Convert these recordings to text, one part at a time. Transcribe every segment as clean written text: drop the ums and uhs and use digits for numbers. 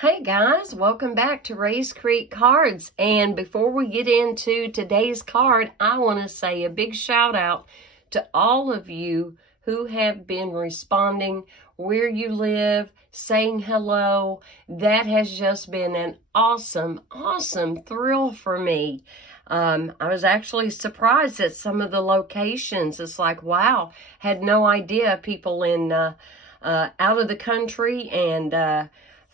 Hey guys, welcome back to Ray's Creek Cards. And before we get into today's card, I want to say a big shout out to all of you who have been responding where you live, saying hello. That has just been an awesome thrill for me. I was actually surprised at some of the locations. It's like, wow, had no idea people in out of the country and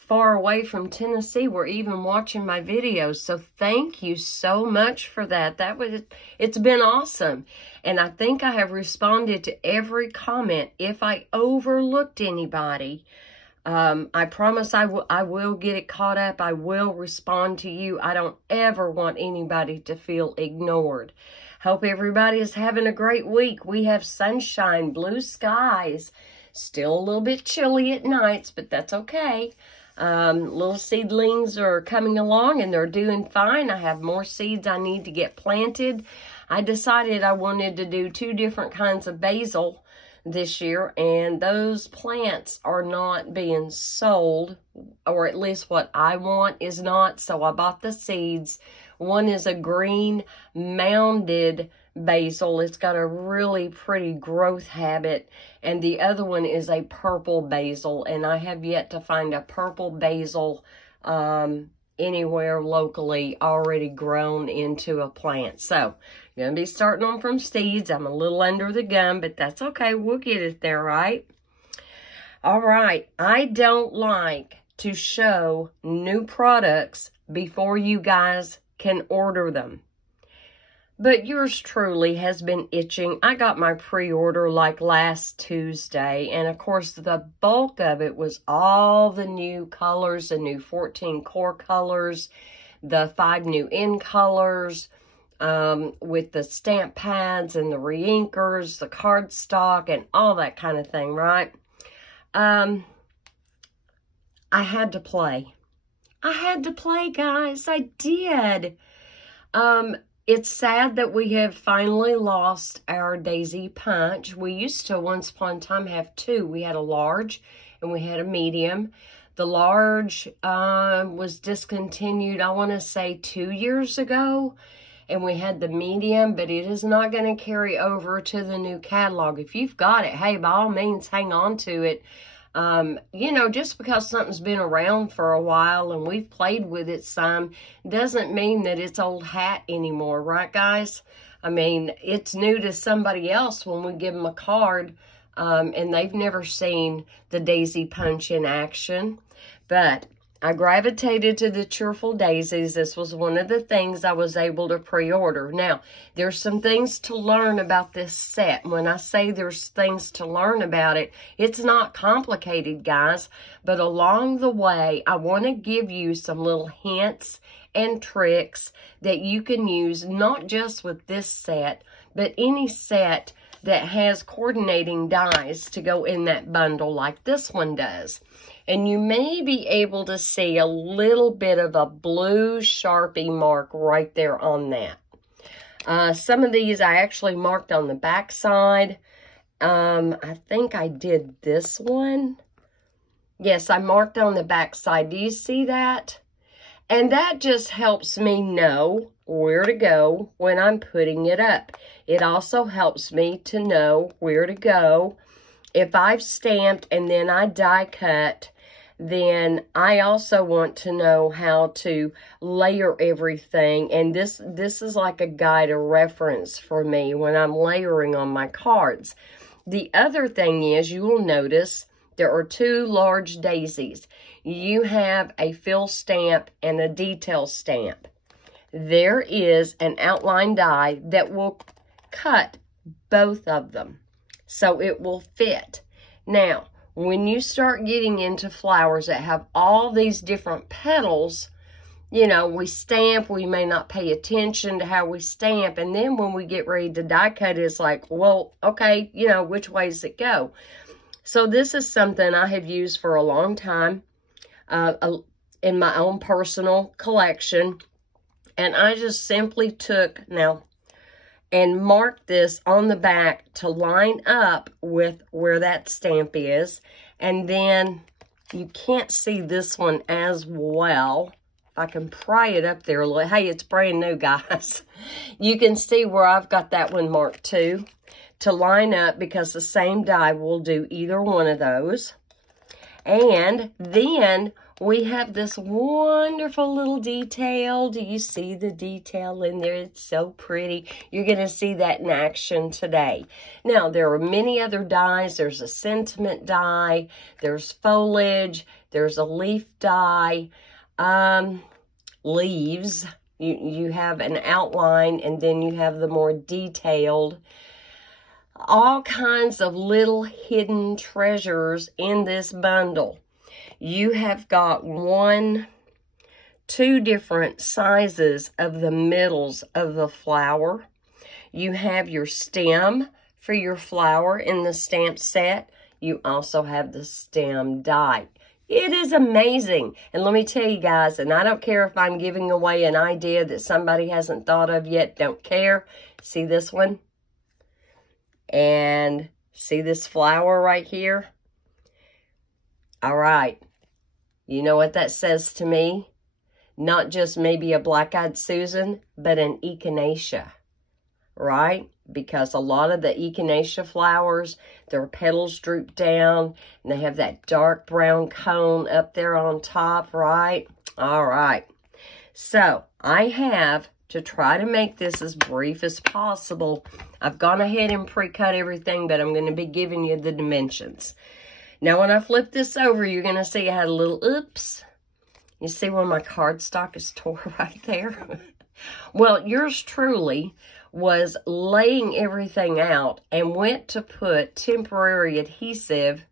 far away from Tennessee were even watching my videos. So thank you so much for that. It's been awesome. And I think I have responded to every comment. If I overlooked anybody, I promise I will get it caught up. I will respond to you. I don't ever want anybody to feel ignored. Hope everybody is having a great week. We have sunshine, blue skies, still a little bit chilly at nights, but that's okay. Little seedlings are coming along and they're doing fine. I have more seeds I need to get planted. I decided I wanted to do 2 different kinds of basil this year, and those plants are not being sold, or at least what I want is not, so I bought the seeds. One is a green mounded basil. It's got a really pretty growth habit, and the other one is a purple basil, and I have yet to find a purple basil anywhere locally already grown into a plant. So I'm going to be starting them from seeds. I'm a little under the gun, but that's okay. We'll get it there, right? All right. I don't like to show new products before you guys can order them. But yours truly has been itching. I got my pre-order like last Tuesday. And of course, the bulk of it was all the new colors, the new 14 core colors, the 5 new in colors, with the stamp pads and the re-inkers, the cardstock, and all that kind of thing, right? I had to play. I had to play, guys. I did. It's sad that we have finally lost our Daisy Punch. We used to once upon a time have 2. We had a large and we had a medium. The large was discontinued, I want to say 2 years ago. And we had the medium, but it is not going to carry over to the new catalog. If you've got it, hey, by all means, hang on to it. You know, just because something's been around for a while and we've played with it some, doesn't mean that it's old hat anymore, right, guys? I mean, it's new to somebody else when we give them a card, and they've never seen the Daisy Punch in action. But I gravitated to the Cheerful Daisies. This was one of the things I was able to pre-order. Now, there's some things to learn about this set. When I say there's things to learn about it, it's not complicated, guys. But along the way, I want to give you some little hints and tricks that you can use, not just with this set, but any set that has coordinating dies to go in that bundle like this one does. And you may be able to see a little bit of a blue Sharpie mark right there on that. Some of these I actually marked on the back side. I think I did this one. Yes, I marked on the back side. Do you see that? And that just helps me know where to go when I'm putting it up. It also helps me to know where to go. If I've stamped and then I die cut, then I also want to know how to layer everything. And this is like a guide, a reference for me when I'm layering on my cards. The other thing is, you will notice there are 2 large daisies. You have a fill stamp and a detail stamp. There is an outline die that will cut both of them, so it will fit. Now, when you start getting into flowers that have all these different petals, you know, we stamp, we may not pay attention to how we stamp, and then when we get ready to die cut, it's like, well, okay, you know, which way does it go? So this is something I have used for a long time in my own personal collection, and I just simply took, now, and mark this on the back to line up with where that stamp is. And then You can't see this one as well. If I can pry it up there a little. Hey, it's brand new, guys. You can see where I've got that one marked too, to line up, because the same die will do either one of those. And then we have this wonderful little detail. Do you see the detail in there? It's so pretty. You're going to see that in action today. Now, there are many other dies. There's a sentiment die. There's foliage. There's a leaf die. Leaves. You have an outline, and then you have the more detailed. All kinds of little hidden treasures in this bundle. You have got 2 different sizes of the middles of the flower. You have your stem for your flower in the stamp set. You also have the stem die. It is amazing. And let me tell you guys, and I don't care if I'm giving away an idea that somebody hasn't thought of yet, don't care. See this one? And see this flower right here? All right. You know what that says to me? Not just maybe a black-eyed Susan, but an echinacea, right? Because a lot of the echinacea flowers, their petals droop down, and they have that dark brown cone up there on top, right? All right. So, I have, to try to make this as brief as possible, I've gone ahead and pre-cut everything, but I'm going to be giving you the dimensions. Now, when I flip this over, you're going to see I had a little oops. You see where my cardstock is tore right there? Well, yours truly was laying everything out and went to put temporary adhesive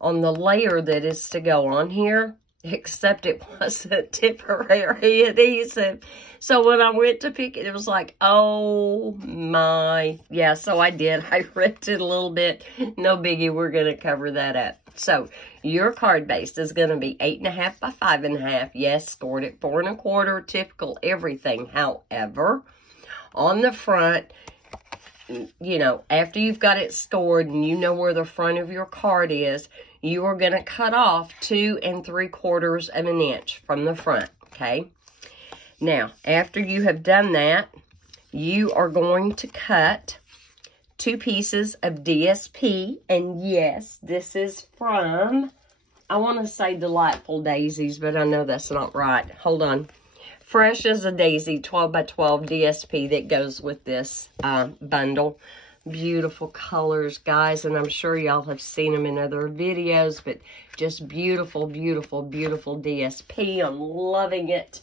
on the layer that is to go on here, except it wasn't temporary adhesive. So when I went to pick it, it was like, oh my. Yeah, so I did. I ripped it a little bit. No biggie. We're going to cover that up. So your card base is going to be 8.5 by 5.5. Yes, scored at 4 1/4. Typical everything. However, on the front, you know, after you've got it scored and you know where the front of your card is, you are going to cut off 2 3/4 of an inch from the front, okay? Now, after you have done that, you are going to cut 2 pieces of DSP, and yes, this is from, I want to say Delightful Daisies, but I know that's not right. Hold on. Fresh as a Daisy 12 by 12 DSP that goes with this bundle. Beautiful colors, guys, and I'm sure y'all have seen them in other videos, but just beautiful, beautiful, beautiful DSP. I'm loving it.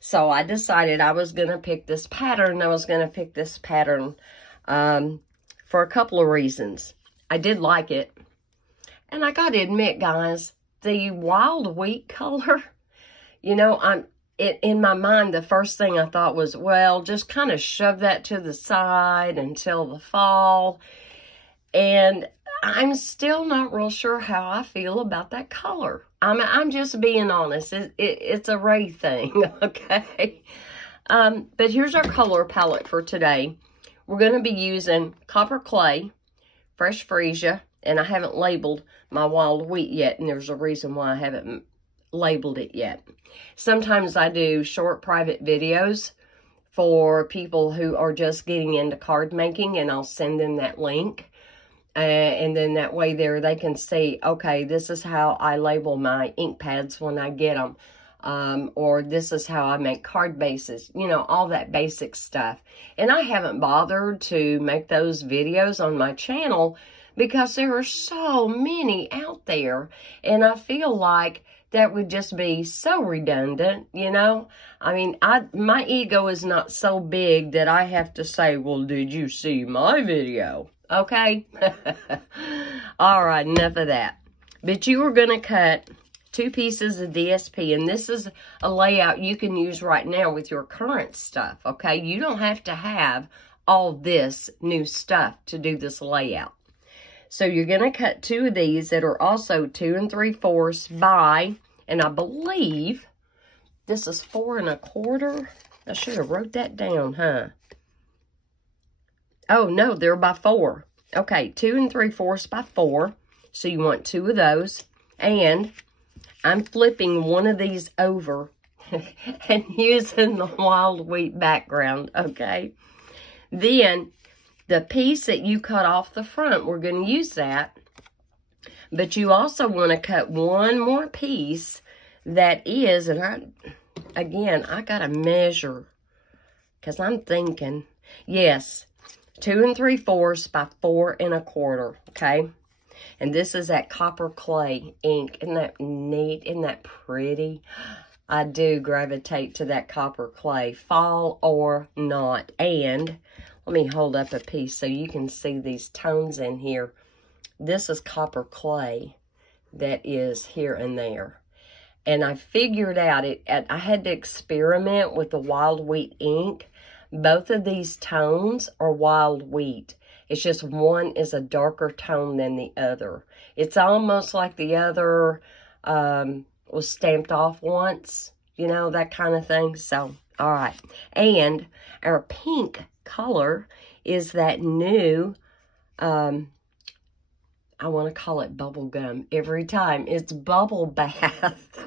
So I decided I was going to pick this pattern. I was going to pick this pattern for a couple of reasons. I did like it. And I got to admit, guys, the wild wheat color, you know, in my mind, the first thing I thought was, well, just kind of shove that to the side until the fall. And I'm still not real sure how I feel about that color. I'm just being honest. It's a Ray thing, okay? But here's our color palette for today. We're going to be using Copper Clay, Fresh Freesia, and I haven't labeled my wild wheat yet, and there's a reason why I haven't labeled it yet. Sometimes I do short private videos for people who are just getting into card making, and I'll send them that link. And then that way there they can see, okay, this is how I label my ink pads when I get them. Or this is how I make card bases. You know, all that basic stuff. And I haven't bothered to make those videos on my channel because there are so many out there. And I feel like that would just be so redundant, you know. I mean, my ego is not so big that I have to say, well, did you see my video? Okay? All right, enough of that. But you are going to cut 2 pieces of DSP, and this is a layout you can use right now with your current stuff, okay? You don't have to have all this new stuff to do this layout. So you're going to cut 2 of these that are also 2 3/4 by, and I believe this is 4 1/4. I should have wrote that down, huh? Oh, no, they're by 4. Okay, 2 3/4 by 4. So you want 2 of those. And I'm flipping one of these over and using the wild wheat background, okay? Then, the piece that you cut off the front, we're going to use that. But you also want to cut one more piece that is, and I got to measure, because I'm thinking, yes, 2 3/4 by 4 1/4, okay? And this is that copper clay ink. Isn't that neat? Isn't that pretty? I do gravitate to that copper clay, fall or not. And let me hold up a piece so you can see these tones in here. This is copper clay that is here and there. And I figured out, I had to experiment with the wild wheat ink. Both of these tones are wild wheat. It's just one is a darker tone than the other. It's almost like the other was stamped off once, you know, that kind of thing. So, all right. And our pink color is that new, I want to call it bubble gum every time. It's bubble bath,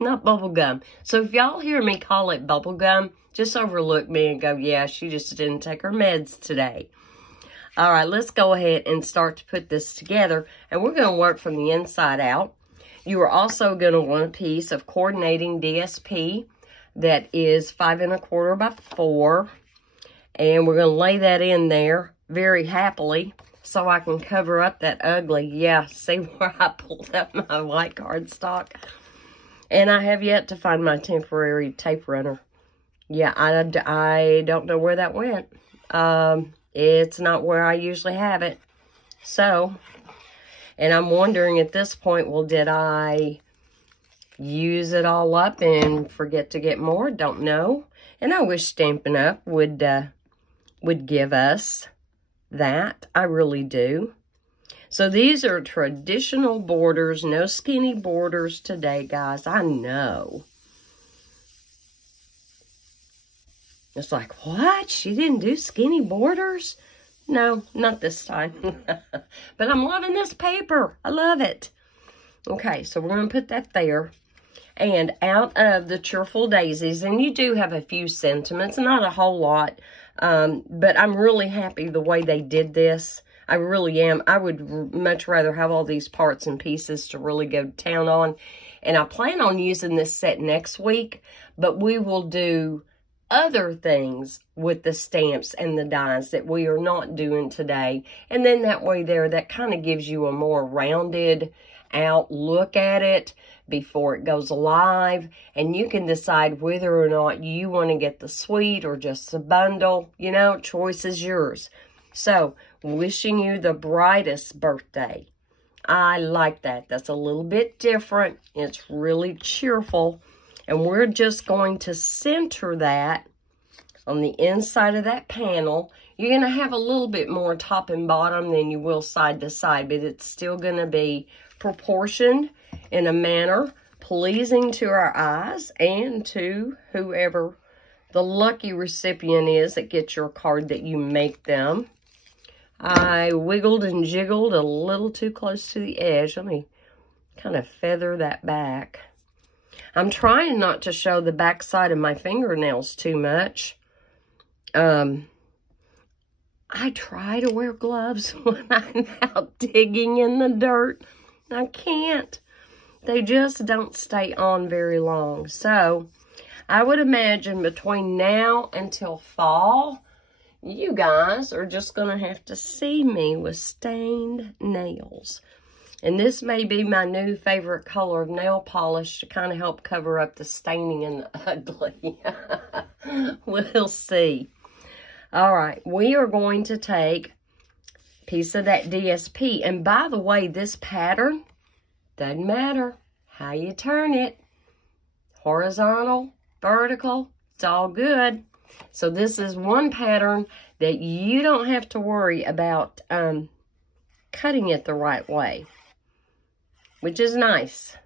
not bubble gum. So if y'all hear me call it bubble gum, just overlook me and go, yeah, she just didn't take her meds today. All right, let's go ahead and start to put this together. And we're going to work from the inside out. You are also going to want a piece of coordinating DSP that is 5 1/4 by 4. And we're going to lay that in there very happily so I can cover up that ugly. Yeah, see where I pulled up my white cardstock? And I have yet to find my temporary tape runner. Yeah, I don't know where that went. It's not where I usually have it. So, and I'm wondering at this point, well, did I use it all up and forget to get more? Don't know. And I wish Stampin' Up! would give us that. I really do. So these are traditional borders, no skinny borders today, guys. I know. It's like, what? She didn't do skinny borders? No, not this time. But I'm loving this paper. I love it. Okay, so we're going to put that there. And out of the Cheerful Daisies, and you do have a few sentiments, not a whole lot, but I'm really happy the way they did this. I really am. I would much rather have all these parts and pieces to really go to town on. And I plan on using this set next week, but we will do other things with the stamps and the dies that we are not doing today. And then that way there, that kind of gives you a more rounded out look at it before it goes live. And you can decide whether or not you want to get the suite or just the bundle. You know, choice is yours. So, wishing you the brightest birthday. I like that. That's a little bit different. It's really cheerful. And we're just going to center that on the inside of that panel. You're going to have a little bit more top and bottom than you will side to side, but it's still going to be proportioned in a manner pleasing to our eyes and to whoever the lucky recipient is that gets your card that you make them. I wiggled and jiggled a little too close to the edge. Let me kind of feather that back. I'm trying not to show the back side of my fingernails too much. I try to wear gloves when I'm out digging in the dirt. I can't. They just don't stay on very long. So, I would imagine between now until fall, you guys are just going to have to see me with stained nails. And this may be my new favorite color of nail polish to kind of help cover up the staining and the ugly. We'll see. All right, we are going to take a piece of that DSP. And by the way, this pattern, doesn't matter how you turn it. Horizontal, vertical, it's all good. So this is one pattern that you don't have to worry about cutting it the right way, which is nice.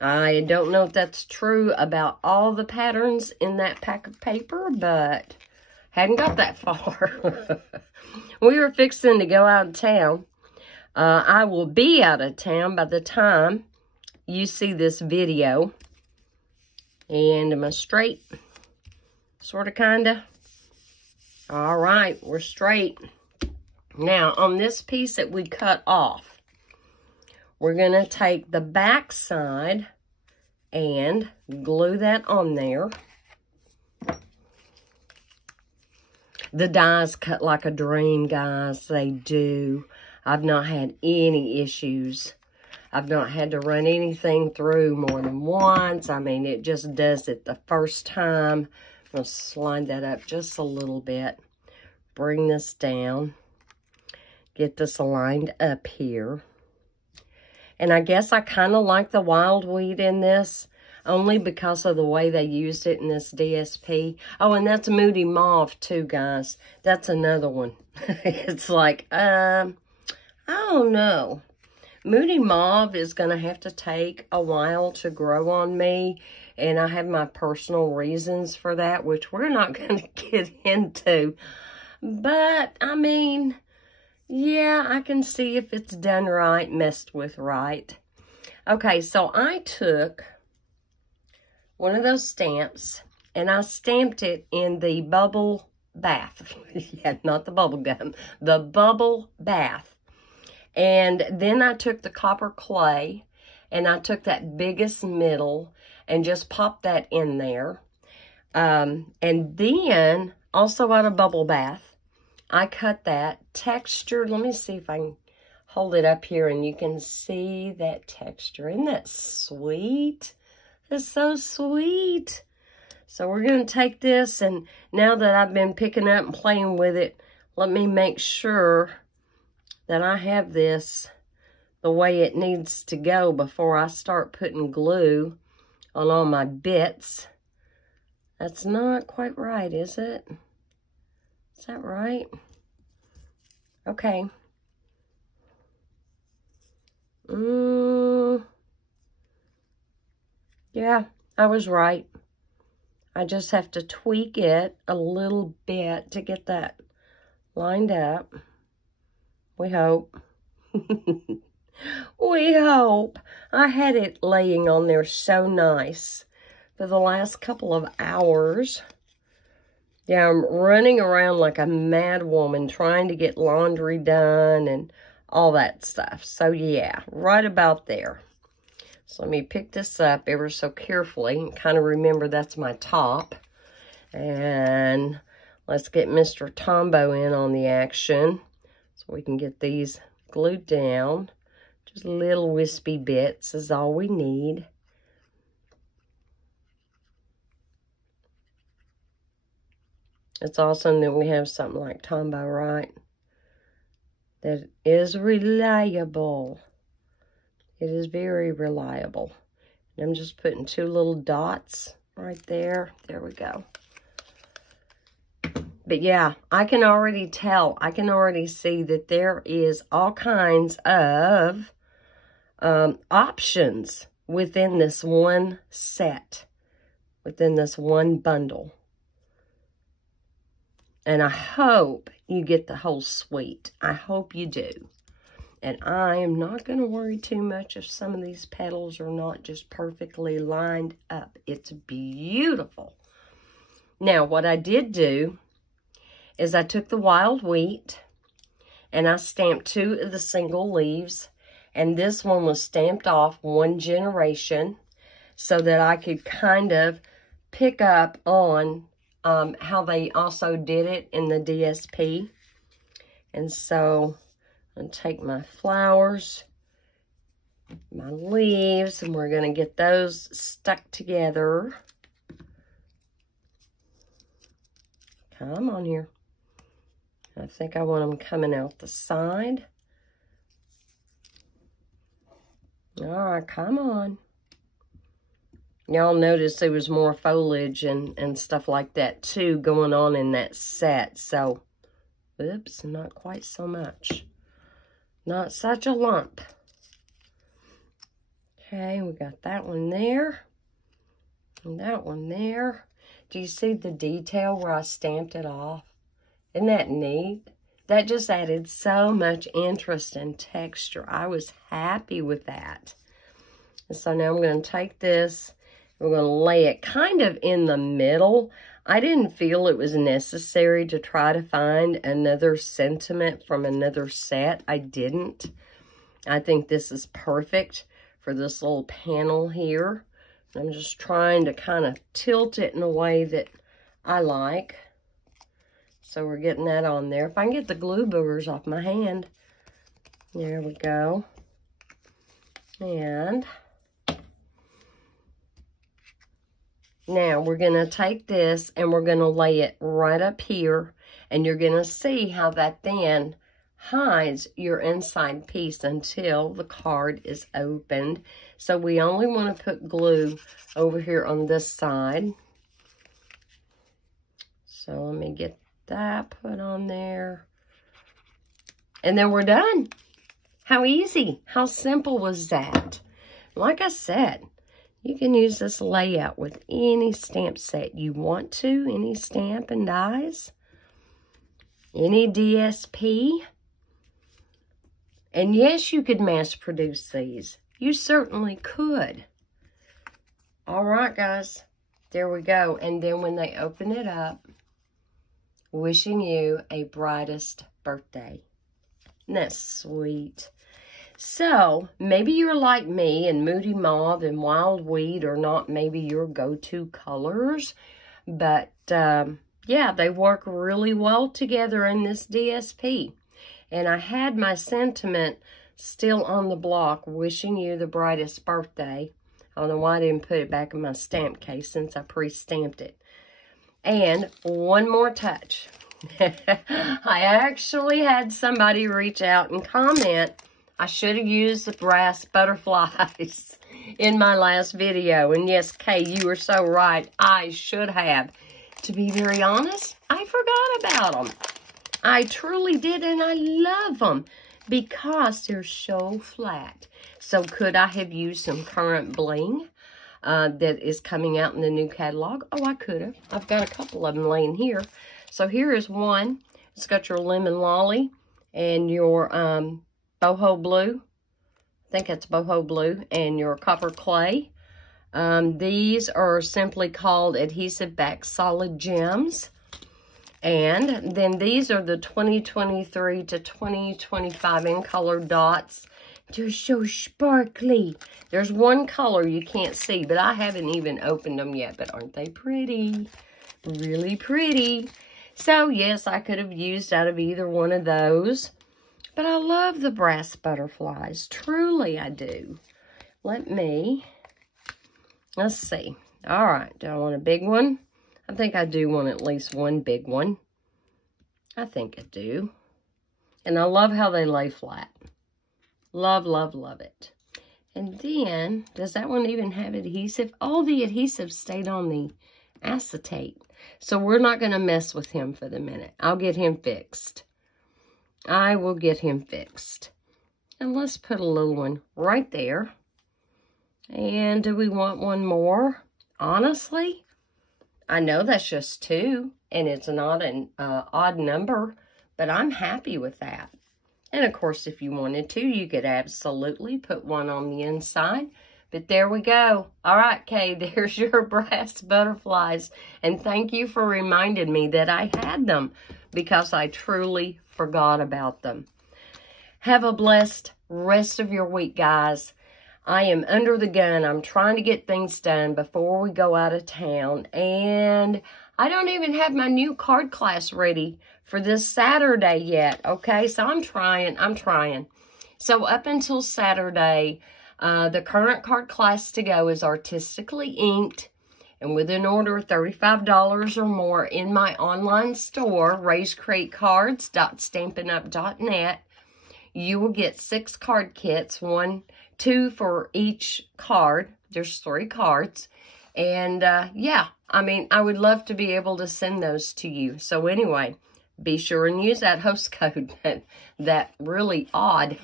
I don't know if that's true about all the patterns in that pack of paper, but hadn't got that far. We were fixing to go out of town I will be out of town by the time you see this video. And am I straight? Sort of, kind of. All right, we're straight. Now, on this piece that we cut off, we're going to take the back side and glue that on there. The dies cut like a dream, guys. They do. I've not had any issues. I've not had to run anything through more than once. I mean, it just does it the first time. I'm going to slide that up just a little bit. Bring this down. Get this aligned up here. And I guess I kind of like the wild weed in this, only because of the way they used it in this DSP. Oh, and that's Moody Mauve too, guys. That's another one. It's like, I don't know. Moody Mauve is going to have to take a while to grow on me, and I have my personal reasons for that, which we're not going to get into. But, I mean, yeah, I can see if it's done right, messed with right. Okay, so I took one of those stamps, and I stamped it in the bubble bath. Yeah, not the bubble gum, the bubble bath. And then I took the copper clay, and I took that biggest middle and just popped that in there. And then, also out of bubble bath, I cut that textured. Let me see if I can hold it up here and you can see that texture. Isn't that sweet? It's so sweet. So we're going to take this, and now that I've been picking up and playing with it, let me make sure that I have this the way it needs to go before I start putting glue on all my bits. That's not quite right, is it? Is that right? Okay. Yeah, I was right. I just have to tweak it a little bit to get that lined up. We hope. We hope. I had it laying on there so nice for the last couple of hours. Yeah, I'm running around like a mad woman trying to get laundry done and all that stuff. So yeah, right about there. So let me pick this up ever so carefully and kind of remember that's my top. And let's get Mr. Tombow in on the action so we can get these glued down. Just little wispy bits is all we need. It's awesome that we have something like Tombow, right? That is reliable. It is very reliable. And I'm just putting two little dots right there. There we go. But yeah, I can already tell. I can already see that there is all kinds of options within this one set, within this one bundle. And I hope you get the whole suite. I hope you do. And I am not going to worry too much if some of these petals are not just perfectly lined up. It's beautiful. Now, what I did do is I took the wild wheat and I stamped two of the single leaves. And this one was stamped off one generation so that I could kind of pick up on how they also did it in the DSP. And so I'm going to take my flowers, my leaves, and we're going to get those stuck together. Come on here. I think I want them coming out the side. All right, come on. Y'all notice there was more foliage and stuff like that too going on in that set. So, oops, not quite so much. Not such a lump. Okay, we got that one there. And that one there. Do you see the detail where I stamped it off? Isn't that neat? That just added so much interest and texture. I was happy with that. And so now I'm going to take this, we're going to lay it kind of in the middle. I didn't feel it was necessary to try to find another sentiment from another set. I didn't. I think this is perfect for this little panel here. I'm just trying to kind of tilt it in a way that I like. So we're getting that on there. If I can get the glue boogers off my hand. There we go. And now we're going to take this and we're going to lay it right up here. And you're going to see how that then hides your inside piece until the card is opened. So we only want to put glue over here on this side. So let me get that put on there. And then we're done. How easy, how simple was that? Like I said, you can use this layout with any stamp set you want to, any stamp and dies, any DSP. And yes, you could mass produce these. You certainly could. All right, guys, there we go. And then when they open it up, wishing you a brightest birthday. Isn't that sweet? So, maybe you're like me and Moody Mauve and Wild Weed are not maybe your go-to colors. But, yeah, they work really well together in this DSP. And I had my sentiment still on the block, wishing you the brightest birthday. I don't know why I didn't put it back in my stamp case since I pre-stamped it. And one more touch. I actually had somebody reach out and comment, I should have used the brass butterflies in my last video. And yes, Kay, you were so right. I should have. To be very honest, I forgot about them. I truly did, and I love them because they're so flat. So could I have used some current bling that is coming out in the new catalog? Oh, I could have. I've got a couple of them laying here. So here is one. It's got your lemon lolly and your boho blue. I think it's boho blue, and your copper clay. These are simply called Adhesive Backed Solid Gems. And then these are the 2023 to 2025 in color dots. They're so sparkly. There's one color you can't see, but I haven't even opened them yet. But aren't they pretty? Really pretty. So, yes, I could have used out of either one of those. But I love the brass butterflies. Truly, I do. Let's see. All right, do I want a big one? I think I do want at least one big one. I think I do. And I love how they lay flat. Love, love, love it. And then, does that one even have adhesive? Oh, the adhesive stayed on the acetate. So we're not going to mess with him for the minute. I'll get him fixed. I will get him fixed. And let's put a little one right there. And do we want one more? Honestly, I know that's just 2, and it's not an odd number, but I'm happy with that. And, of course, if you wanted to, you could absolutely put one on the inside. But there we go. All right, Kay, there's your brass butterflies. And thank you for reminding me that I had them because I truly forgot about them. Have a blessed rest of your week, guys. I am under the gun. I'm trying to get things done before we go out of town. And I don't even have my new card class ready for this Saturday yet, okay? So I'm trying. So up until Saturday, the current card class to go is artistically inked. And with an order of $35 or more in my online store, raisecreatecards.stampinup.net, you will get 6 card kits, 2 for each card. There's 3 cards. And, yeah, I mean, I would love to be able to send those to you. So, anyway, be sure and use that host code, that really odd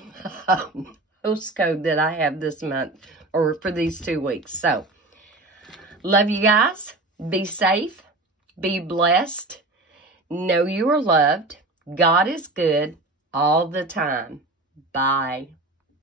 host code that I have this month, or for these 2 weeks. So, love you guys. Be safe. Be blessed. Know you are loved. God is good all the time. Bye.